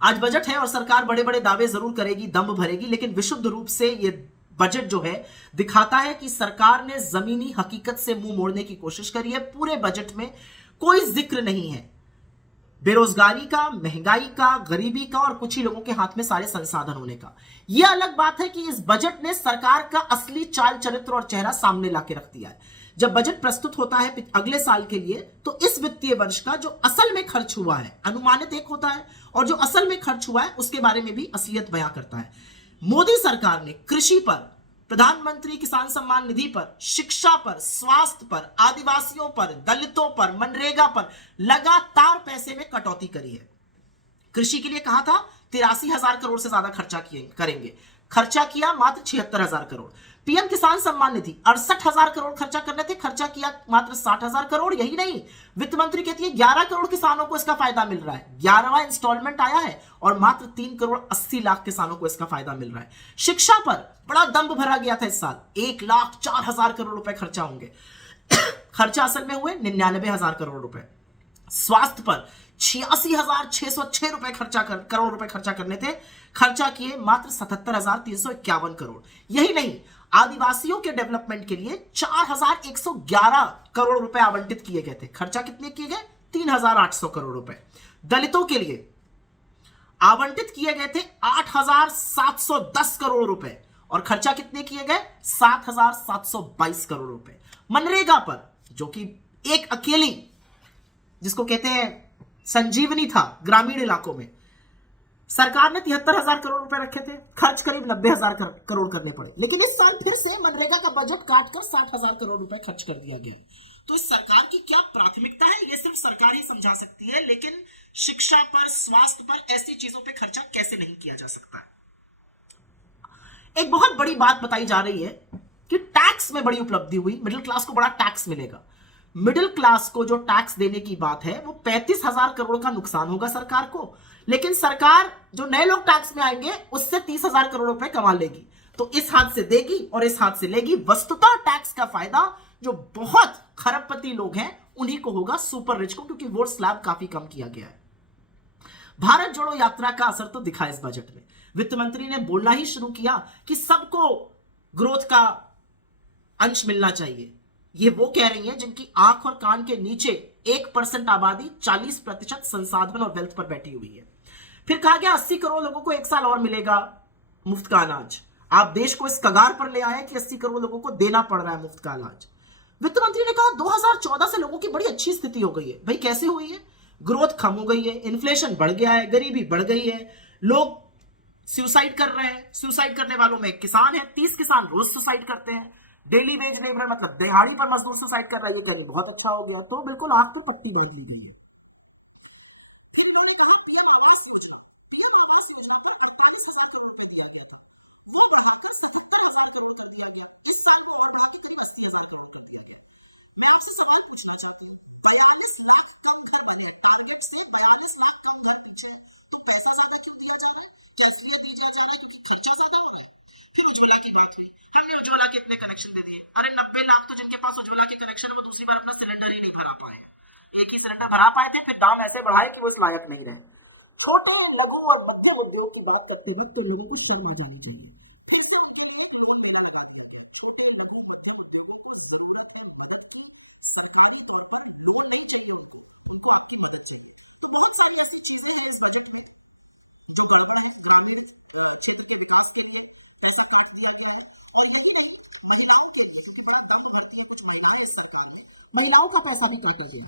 आज बजट है और सरकार बड़े बड़े दावे जरूर करेगी, दम भरेगी, लेकिन विशुद्ध रूप से ये बजट जो है दिखाता है कि सरकार ने जमीनी हकीकत से मुंह मोड़ने की कोशिश करी है। पूरे बजट में कोई जिक्र नहीं है बेरोजगारी का, महंगाई का, गरीबी का और कुछ ही लोगों के हाथ में सारे संसाधन होने का। यह अलग बात है कि इस बजट ने सरकार का असली चाल चरित्र और चेहरा सामने लाके रख दिया है। जब बजट प्रस्तुत होता है अगले साल के लिए, तो इस वित्तीय वर्ष का जो असल में खर्च हुआ है, अनुमानित एक होता है और जो असल में खर्च हुआ है उसके बारे में भी असलियत बयां करता है। मोदी सरकार ने कृषि पर, प्रधानमंत्री किसान सम्मान निधि पर, शिक्षा पर, स्वास्थ्य पर, आदिवासियों पर, दलितों पर, मनरेगा पर लगातार पैसे में कटौती करी है। कृषि के लिए कहा था 83,000 करोड़ से ज्यादा खर्चा करेंगे, खर्चा किया मात्र 76,000 करोड़। पीएम किसान सम्मान निधि 68,000 करोड़ खर्चा करने थे, खर्चा किया मात्र 60,000 करोड़। यही नहीं, वित्त मंत्री कहती है 11 करोड़ किसानों को इसका फायदा मिल रहा है। 11वां इंस्टॉलमेंट आया है और मात्र 3 करोड़ 80 लाख किसानों को इसका फायदा मिल रहा है। शिक्षा पर बड़ा दंभ भरा गया था इस साल, 1,04,000 करोड़ रुपए खर्चा होंगे, खर्चा असल में हुए 99,000 करोड़ रुपए। स्वास्थ्य पर 86,606 रुपए करोड़ रुपए खर्चा करने थे, खर्चा किए मात्र 77,351 करोड़। यही नहीं, आदिवासियों के डेवलपमेंट के लिए 4,111 करोड़ रुपए आवंटित किए गए थे, खर्चा कितने किए गए? 3,800 करोड़ रुपए। दलितों के लिए आवंटित किए गए थे 8,710 करोड़ रुपए और खर्चा कितने किए गए? 7,722 करोड़ रुपए। मनरेगा पर, जो कि एक अकेली, जिसको कहते हैं संजीवनी था ग्रामीण इलाकों में, सरकार ने 73,000 करोड़ रुपए रखे थे, खर्च करीब 90,000 करोड़ करने पड़े। लेकिन इस साल फिर से मनरेगा का बजट काटकर 60,000 करोड़ रुपए खर्च कर दिया गया। तो इस सरकार की क्या प्राथमिकता है, ये सिर्फ सरकार ही समझा सकती है। लेकिन शिक्षा पर, स्वास्थ्य पर, ऐसी चीजों पे खर्चा कैसे नहीं किया जा सकता है। एक बहुत बड़ी बात बताई जा रही है कि टैक्स में बड़ी उपलब्धि हुई, मिडिल क्लास को बड़ा टैक्स मिलेगा। मिडिल क्लास को जो टैक्स देने की बात है वो 35,000 करोड़ का नुकसान होगा सरकार को, लेकिन सरकार जो नए लोग टैक्स में आएंगे उससे 30,000 करोड़ रुपए कमा लेगी। तो इस हाथ से देगी और इस हाथ से लेगी। वस्तुतः टैक्स का फायदा जो बहुत खरबपति लोग हैं उन्हीं को होगा, सुपर रिच को, क्योंकि वोट स्लैब काफी कम किया गया है। भारत जोड़ो यात्रा का असर तो दिखा इस बजट में। वित्त मंत्री ने बोलना ही शुरू किया कि सबको ग्रोथ का अंश मिलना चाहिए। ये वो कह रही हैं जिनकी आंख और कान के नीचे 1% आबादी 40% संसाधन और वेल्थ पर बैठी हुई है। फिर कहा गया 80 करोड़ लोगों को 1 साल और मिलेगा मुफ्त का अनाज। आप देश को इस कगार पर ले आए कि 80 करोड़ लोगों को देना पड़ रहा है मुफ्त का अनाज। वित्त मंत्री ने कहा 2014 से लोगों की बड़ी अच्छी स्थिति हो गई है। भाई कैसे हुई है? ग्रोथ कम हो गई है, इन्फ्लेशन बढ़ गया है, गरीबी बढ़ गई है, लोग सुसाइड कर रहे हैं। सुसाइड करने वालों में किसान है, 30 किसान रोज सुसाइड करते हैं। डेली वेज लेबर, मतलब दिहाड़ी पर मजदूर सुसाइड कर रहा है, ये कहने बहुत अच्छा हो गया। तो बिल्कुल आंख पर पट्टी बांध दी गई। अरे 90 लाख तो जिनके पास उज्ज्वला के कनेक्शन है वो दूसरी बार अपना सिलेंडर ही नहीं भरा पाए, एक ही सिलेंडर भरा पाए थे, फिर दाम ऐसे बढ़ाए कि वो इस लायक नहीं रहे। छोटे लघु और मध्यम उद्योग की बात करते हैं तो मेरे कुछ करना चाहता हूँ। महिलाओं का पैसा भी कहते हैं।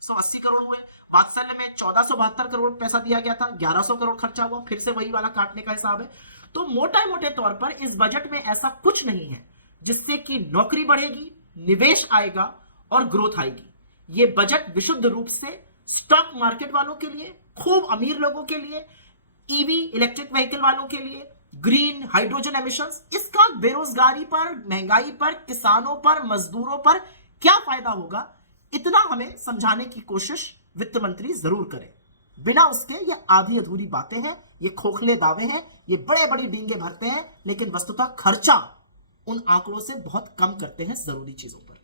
180 करोड़ हुए, वात्सल्य में 1472 करोड़ पैसा दिया गया था, 1100 करोड़ खर्चा हुआ, फिर से वही वाला काटने का हिसाब है। तो मोटे तौर पर इस बजट में ऐसा कुछ नहीं है जिससे कि नौकरी बढ़ेगी, निवेश आएगा और ग्रोथ आएगी। ये बजट विशुद्ध रूप से स्टॉक मार्केट वालों के लिए, खूब अमीर लोगों के लिए, ईवी इलेक्ट्रिक व्हीकल वालों के लिए, ग्रीन हाइड्रोजन एमिशंस, इसका बेरोजगारी पर, महंगाई पर, किसानों पर, मजदूरों पर क्या फायदा होगा, इतना हमें समझाने की कोशिश वित्त मंत्री जरूर करें। बिना उसके ये आधी अधूरी बातें हैं, ये खोखले दावे हैं, ये बड़े बड़ी डींगे भरते हैं, लेकिन वस्तुतः खर्चा उन आंकड़ों से बहुत कम करते हैं जरूरी चीजों पर।